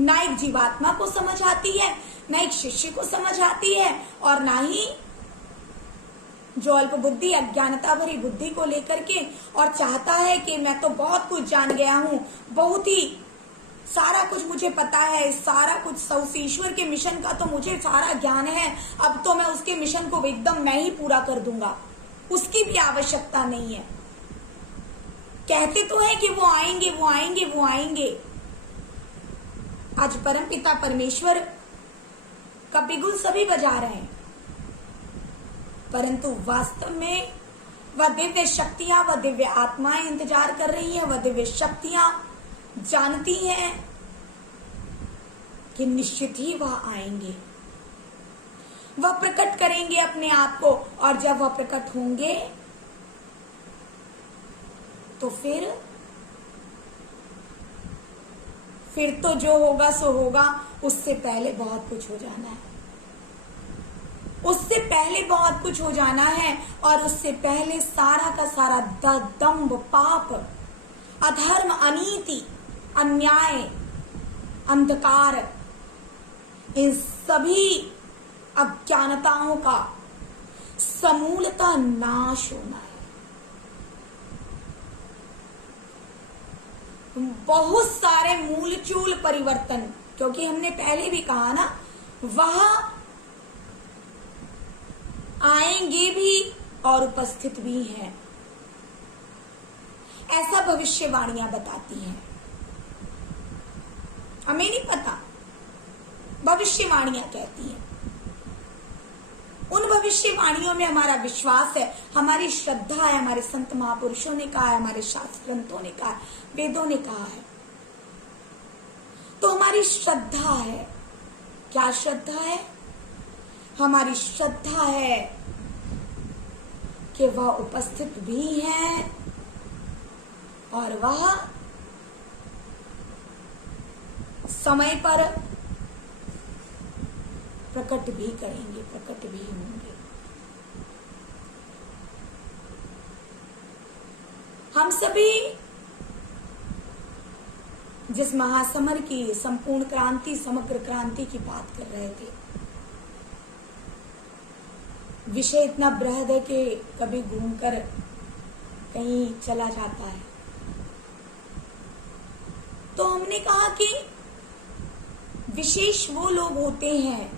ना एक जीवात्मा को समझ आती है, ना एक शिष्य को समझ आती है, और ना ही जो अल्प बुद्धि अज्ञानता भरी बुद्धि को लेकर के और चाहता है कि मैं तो बहुत कुछ जान गया हूं, बहुत ही सारा कुछ मुझे पता है, सारा कुछ उस ईश्वर के मिशन का तो मुझे सारा ज्ञान है, अब तो मैं उसके मिशन को एकदम मैं ही पूरा कर दूंगा, उसकी भी आवश्यकता नहीं है। कहते तो है कि वो आएंगे, वो आएंगे, वो आएंगे। आज परमपिता परमेश्वर का बिगुल सभी बजा रहे हैं, परंतु वास्तव में वह दिव्य शक्तियां, वह दिव्य आत्माएं इंतजार कर रही हैं, वह दिव्य शक्तियां जानती हैं कि निश्चित ही वह आएंगे, वह प्रकट करेंगे अपने आप को, और जब वह प्रकट होंगे तो फिर तो जो होगा सो होगा, उससे पहले बहुत कुछ हो जाना है, उससे पहले बहुत कुछ हो जाना है, और उससे पहले सारा का सारा दंभ, पाप, अधर्म, अनीति, अन्याय, अंधकार, इन सभी अज्ञानताओं का समूलतः नाश होना है। बहुत सारे मूलचूल परिवर्तन, क्योंकि हमने पहले भी कहा ना, वह आएंगे भी और उपस्थित भी हैं, ऐसा भविष्यवाणियां बताती हैं। हमें नहीं पता, भविष्यवाणियां कहती हैं। उन भविष्यवाणियों में हमारा विश्वास है, हमारी श्रद्धा है, हमारे संत महापुरुषों ने कहा है, हमारे शास्त्र ग्रंथों ने कहा है, वेदों ने कहा है, तो हमारी श्रद्धा है। क्या श्रद्धा है? हमारी श्रद्धा है कि वह उपस्थित भी है और वह समय पर प्रकट भी करेंगे, प्रकट भी होंगे। हम सभी जिस महासमर की, संपूर्ण क्रांति, समग्र क्रांति की बात कर रहे थे, विषय इतना बृहद है कि कभी घूमकर कहीं चला जाता है। तो हमने कहा कि विशेष वो लोग होते हैं,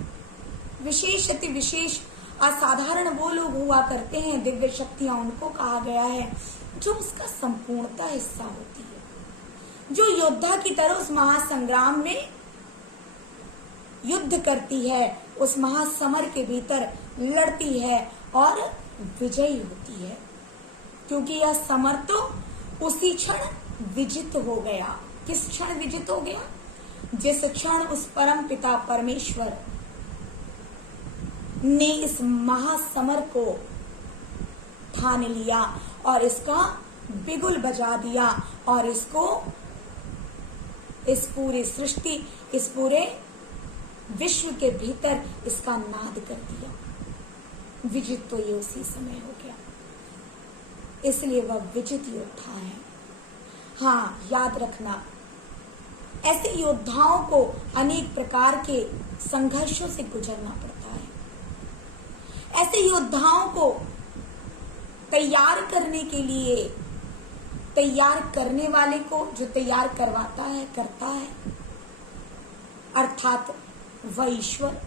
विशेष अति विशेष असाधारण वो लोग हुआ करते हैं, दिव्य शक्तियां उनको कहा गया है जो उसका संपूर्णता हिस्सा होती है, जो योद्धा की तरह उस महासंग्राम में युद्ध करती है, उस महासमर के भीतर लड़ती है और विजयी होती है। क्योंकि यह समर तो उसी क्षण विजित हो गया। किस क्षण विजित हो गया? जिस क्षण उस परम पिता परमेश्वर ने इस महासमर को ठान लिया और इसका बिगुल बजा दिया और इसको, इस पूरी सृष्टि, इस पूरे विश्व के भीतर इसका नाद कर दिया। विजित तो ये उसी समय हो गया, इसलिए वह विजित योद्धा है। हाँ, याद रखना, ऐसे योद्धाओं को अनेक प्रकार के संघर्षों से गुजरना पड़ता है। ऐसे योद्धाओं को तैयार करने के लिए, तैयार करने वाले को जो तैयार करवाता है, करता है, अर्थात वह ईश्वर,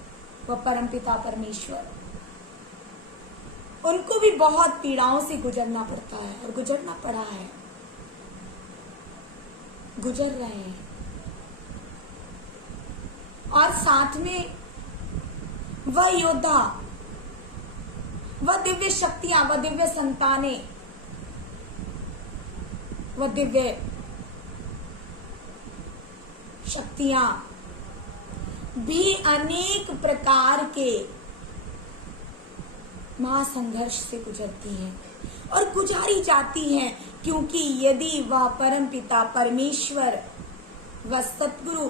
वह परमपिता परमेश्वर, उनको भी बहुत पीड़ाओं से गुजरना पड़ता है और गुजरना पड़ा है, गुजर रहे हैं। और साथ में वह योद्धा, वह दिव्य शक्तियां, वह दिव्य संतानें, वह दिव्य शक्तियां भी अनेक प्रकार के महासंघर्ष से गुजरती हैं और गुजारी जाती हैं। क्योंकि यदि वह परमपिता परमेश्वर, वह सतगुरु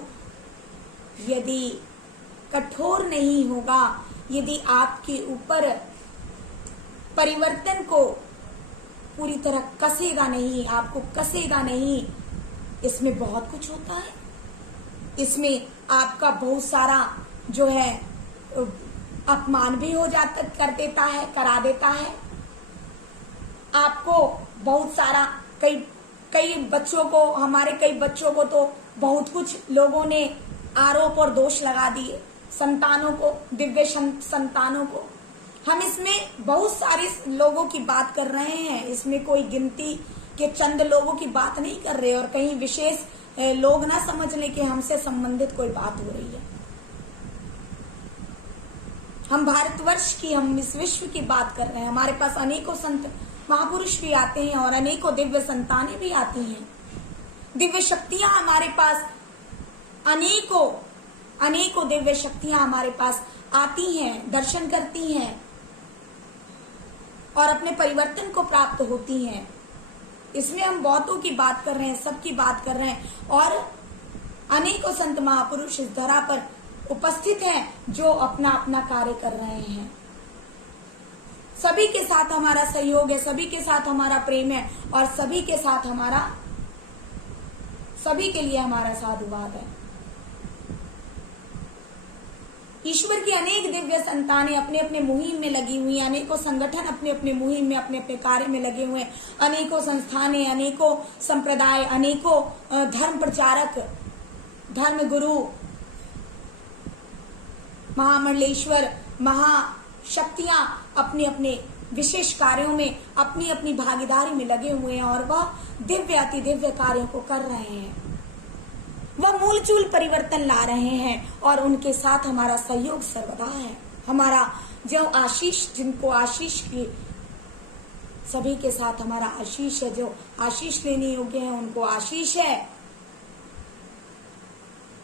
यदि कठोर नहीं होगा, यदि आपके ऊपर परिवर्तन को पूरी तरह कसेगा नहीं, आपको कसेगा नहीं, इसमें बहुत कुछ होता है। इसमें आपका बहुत सारा जो है अपमान भी हो जाता कर देता है, करा देता है। आपको बहुत सारा कई बच्चों को, हमारे कई बच्चों को तो बहुत कुछ लोगों ने आरोप और दोष लगा दिए, संतानों को, दिव्य संतानों को। हम इसमें बहुत सारे लोगों की बात कर रहे हैं, इसमें कोई गिनती के चंद लोगों की बात नहीं कर रहे, और कहीं विशेष लोग ना समझ लें कि हमसे संबंधित कोई बात हो रही है। हम भारतवर्ष की, हम इस विश्व की बात कर रहे हैं। हमारे पास अनेकों संत महापुरुष भी आते हैं और अनेकों दिव्य संतानें भी आती हैं। दिव्य शक्तियां हमारे पास, अनेकों दिव्य शक्तियां हमारे पास आती हैं, दर्शन करती हैं और अपने परिवर्तन को प्राप्त होती हैं। इसमें हम बहुतों की बात कर रहे हैं, सबकी बात कर रहे हैं, और अनेकों संत महापुरुष इस धरा पर उपस्थित हैं जो अपना अपना कार्य कर रहे हैं। सभी के साथ हमारा सहयोग है, सभी के साथ हमारा प्रेम है, और सभी के लिए हमारा साधुवाद है। ईश्वर की अनेक दिव्य संतानें अपने अपने मुहिम में लगी हुई हैं, अनेकों संगठन अपने अपने मुहिम में, अपने अपने कार्य में लगे हुए हैं, अनेकों संस्थानें, अनेकों संप्रदाय, अनेकों धर्म प्रचारक, धर्म गुरु, महामंडलेश्वर, महाशक्तियां अपने अपने विशेष कार्यों में अपनी अपनी भागीदारी में लगे हुए हैं, और वह दिव्य अति दिव्य कार्यों को कर रहे हैं। वह मूलचूल परिवर्तन ला रहे हैं, और उनके साथ हमारा सहयोग सर्वदा है। हमारा जो आशीष, जिनको आशीष की, सभी के साथ हमारा आशीष है। जो आशीष लेने योग्य है उनको आशीष है,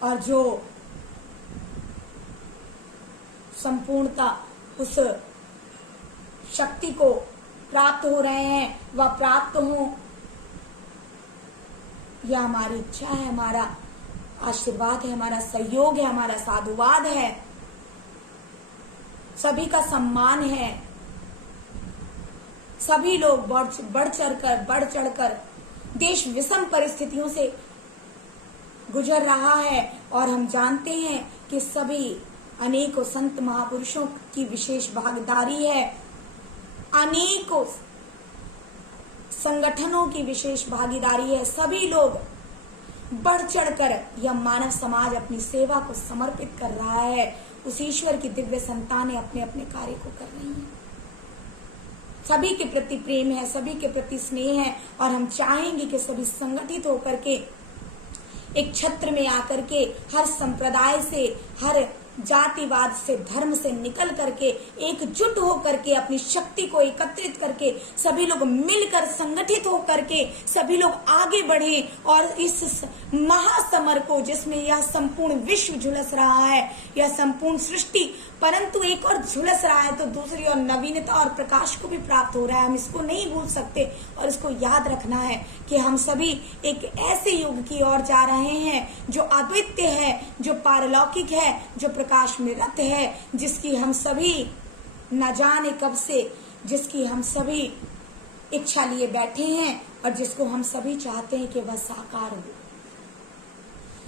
और जो संपूर्णता उस शक्ति को प्राप्त हो रहे हैं, वह प्राप्त हो, यह हमारी इच्छा है, हमारा आशीर्वाद है, हमारा सहयोग है, हमारा साधुवाद है, सभी का सम्मान है। सभी लोग बढ़ चढ़कर देश विषम परिस्थितियों से गुजर रहा है, और हम जानते हैं कि सभी अनेकों संत महापुरुषों की विशेष भागीदारी है, अनेकों संगठनों की विशेष भागीदारी है। सभी लोग बढ़ चढ़कर यह मानव समाज अपनी सेवा को समर्पित कर रहा है। उस ईश्वर की दिव्य संतानें अपने अपने कार्य को कर रही हैं। सभी के प्रति प्रेम है, सभी के प्रति स्नेह है, और हम चाहेंगे कि सभी संगठित होकर के एक छत्र में आकर के हर संप्रदाय से, हर जातिवाद से, धर्म से निकल करके एकजुट होकर के अपनी शक्ति को एकत्रित करके सभी लोग मिलकर संगठित होकर के सभी लोग आगे बढ़े, और इस महासमर को, जिसमें यह संपूर्ण विश्व झुलस रहा है, यह संपूर्ण सृष्टि, परंतु एक और झुलस रहा है तो दूसरी और नवीनता और प्रकाश को भी प्राप्त हो रहा है। हम इसको नहीं भूल सकते, और इसको याद रखना है कि हम सभी एक ऐसे युग की ओर जा रहे हैं जो अद्वितीय है, जो पारलौकिक है, जो प्रकाश में रत है, जिसकी हम सभी न जाने कब से, जिसकी हम सभी इच्छा लिए बैठे हैं, और जिसको हम सभी चाहते हैं कि वह साकार हो,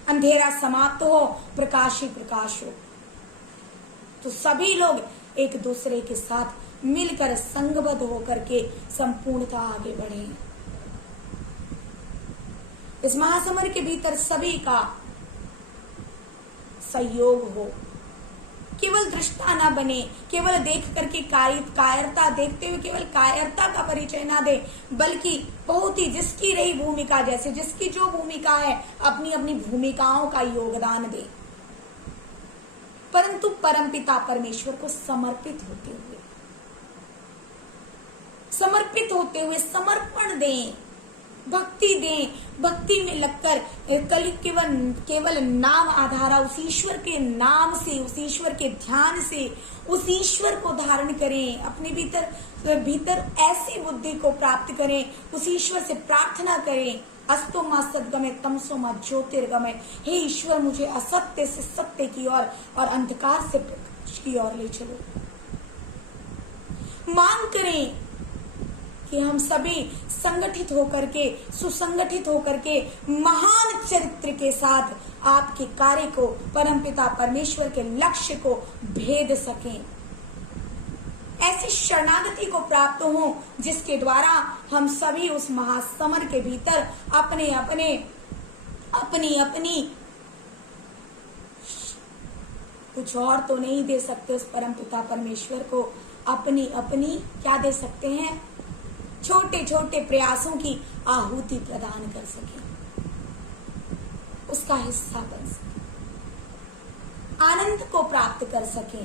अंधेरा समाप्त हो, प्रकाश ही प्रकाश हो। तो सभी लोग एक दूसरे के साथ मिलकर संगबद्ध होकर के संपूर्णता आगे बढ़े। इस महासमर के भीतर सभी का सहयोग हो, केवल दृष्टा ना बने, केवल देख करके कायरता देखते हुए केवल कायरता का परिचय ना दे, बल्कि बहुत ही जिसकी रही भूमिका, जैसे जिसकी जो भूमिका है, अपनी अपनी भूमिकाओं का योगदान दे, परंतु परमपिता परमेश्वर को समर्पित होते हुए समर्पण दें, भक्ति दें, भक्ति में लगकर केवल नाम आधारा, उस ईश्वर के नाम से, उस ईश्वर के ध्यान से उस ईश्वर को धारण करें, अपने भीतर ऐसी बुद्धि को प्राप्त करें, उस ईश्वर से प्रार्थना करें, अस्तो मा सद्गमय तमसो मा ज्योतिर्गमय, हे ईश्वर मुझे असत्य से सत्य की ओर और अंधकार से प्रकाश की ओर ले चलो। मांग करें कि हम सभी संगठित होकर के, सुसंगठित होकर के महान चरित्र के साथ आपके कार्य को, परमपिता परमेश्वर के लक्ष्य को भेद सकें। ऐसी शरणागति को प्राप्त हो जिसके द्वारा हम सभी उस महासमर के भीतर अपनी अपनी कुछ और तो नहीं दे सकते उस परमपिता परमेश्वर को, अपनी क्या दे सकते हैं? छोटे छोटे प्रयासों की आहुति प्रदान कर सके, उसका हिस्सा बन सके, आनंद को प्राप्त कर सके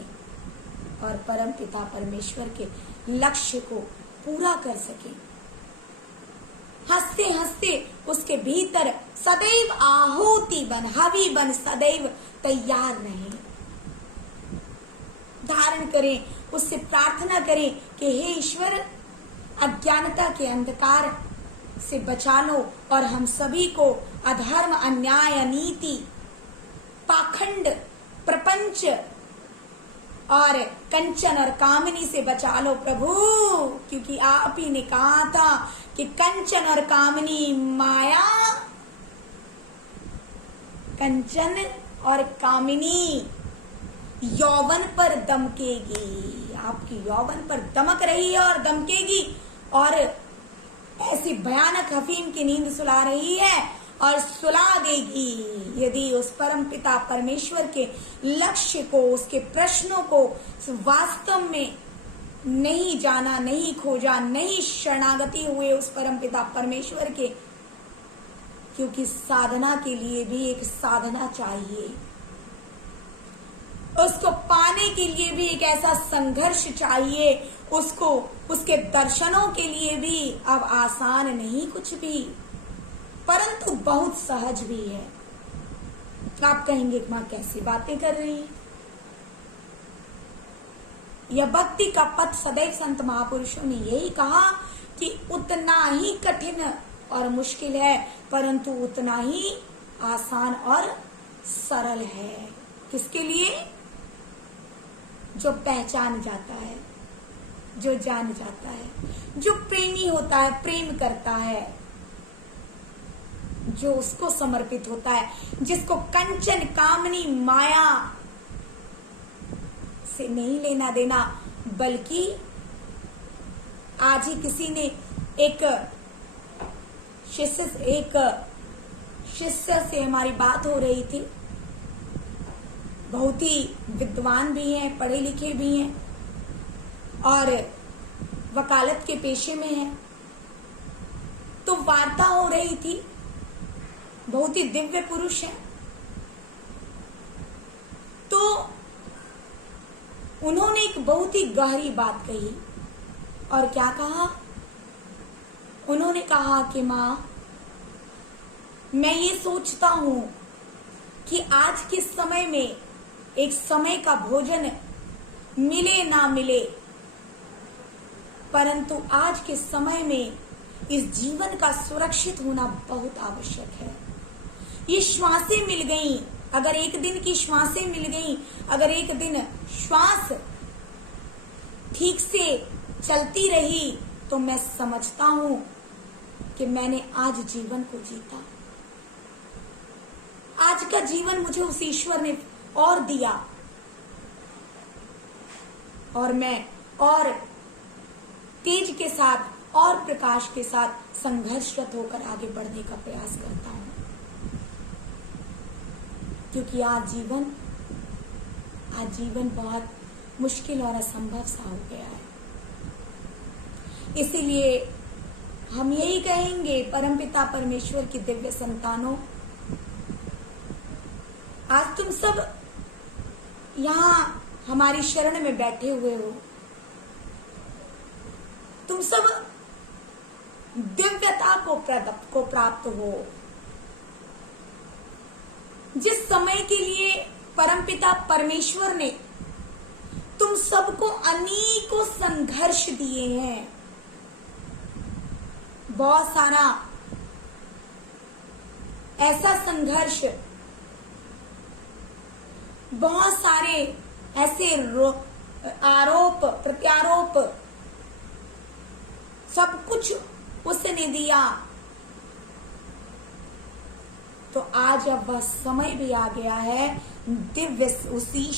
और परमपिता परमेश्वर के लक्ष्य को पूरा कर सके। हंसते हंसते उसके भीतर सदैव आहुति बन, हवि बन सदैव तैयार रहें। धारण करें, उससे प्रार्थना करें कि हे ईश्वर, अज्ञानता के अंधकार से बचा लो और हम सभी को अधर्म, अन्याय, अनीति, पाखंड, प्रपंच और कंचन और कामिनी से बचा लो प्रभु, क्योंकि आप ही ने कहा था कि कंचन और कामिनी माया, कंचन और कामिनी यौवन पर दमकेगी। आपकी यौवन पर दमक रही है और दमकेगी और ऐसी भयानक अफीम की नींद सुला रही है और सुला देगी यदि उस परम पिता परमेश्वर के लक्ष्य को, उसके प्रश्नों को वास्तव में नहीं जाना, नहीं खोजा, नहीं शरणागति हुए उस परम पिता परमेश्वर के। क्योंकि साधना के लिए भी एक साधना चाहिए, उसको पाने के लिए भी एक ऐसा संघर्ष चाहिए, उसको, उसके दर्शनों के लिए भी अब आसान नहीं कुछ भी, परंतु बहुत सहज भी है। आप कहेंगे मां कैसी बातें कर रही है? यह भक्ति का पथ सदैव संत महापुरुषों ने यही कहा कि उतना ही कठिन और मुश्किल है, परंतु उतना ही आसान और सरल है। किसके लिए? जो पहचान जाता है, जो जान जाता है, जो प्रेमी होता है, प्रेम करता है, जो उसको समर्पित होता है, जिसको कंचन कामनी माया से नहीं लेना देना। बल्कि आज ही किसी ने एक शिष्य से हमारी बात हो रही थी, बहुत ही विद्वान भी हैं, पढ़े लिखे भी हैं और वकालत के पेशे में हैं। तो वार्ता हो रही थी, बहुत ही दिव्य पुरुष है। तो उन्होंने एक बहुत ही गहरी बात कही और क्या कहा? उन्होंने कहा कि मां, मैं ये सोचता हूं कि आज के समय में एक समय का भोजन मिले ना मिले, परंतु आज के समय में इस जीवन का सुरक्षित होना बहुत आवश्यक है। ये श्वासें मिल गई, अगर एक दिन की श्वासें मिल गई, अगर एक दिन श्वास ठीक से चलती रही, तो मैं समझता हूं कि मैंने आज जीवन को जीता। आज का जीवन मुझे उस ईश्वर ने और दिया और मैं और तेज के साथ और प्रकाश के साथ संघर्षरत होकर आगे बढ़ने का प्रयास करता हूं। क्योंकि आज जीवन बहुत मुश्किल और असंभव सा हो गया है। इसीलिए हम यही कहेंगे, परमपिता परमेश्वर की दिव्य संतानों, आज तुम सब यहाँ हमारी शरण में बैठे हुए हो, तुम सब दिव्यता को प्राप्त हो। जिस समय के लिए परमपिता परमेश्वर ने तुम सबको अनेकों संघर्ष दिए हैं, बहुत सारा ऐसा संघर्ष, बहुत सारे ऐसे आरोप प्रत्यारोप सब कुछ उसने दिया। तो आज अब वह समय भी आ गया है दिव्य उसी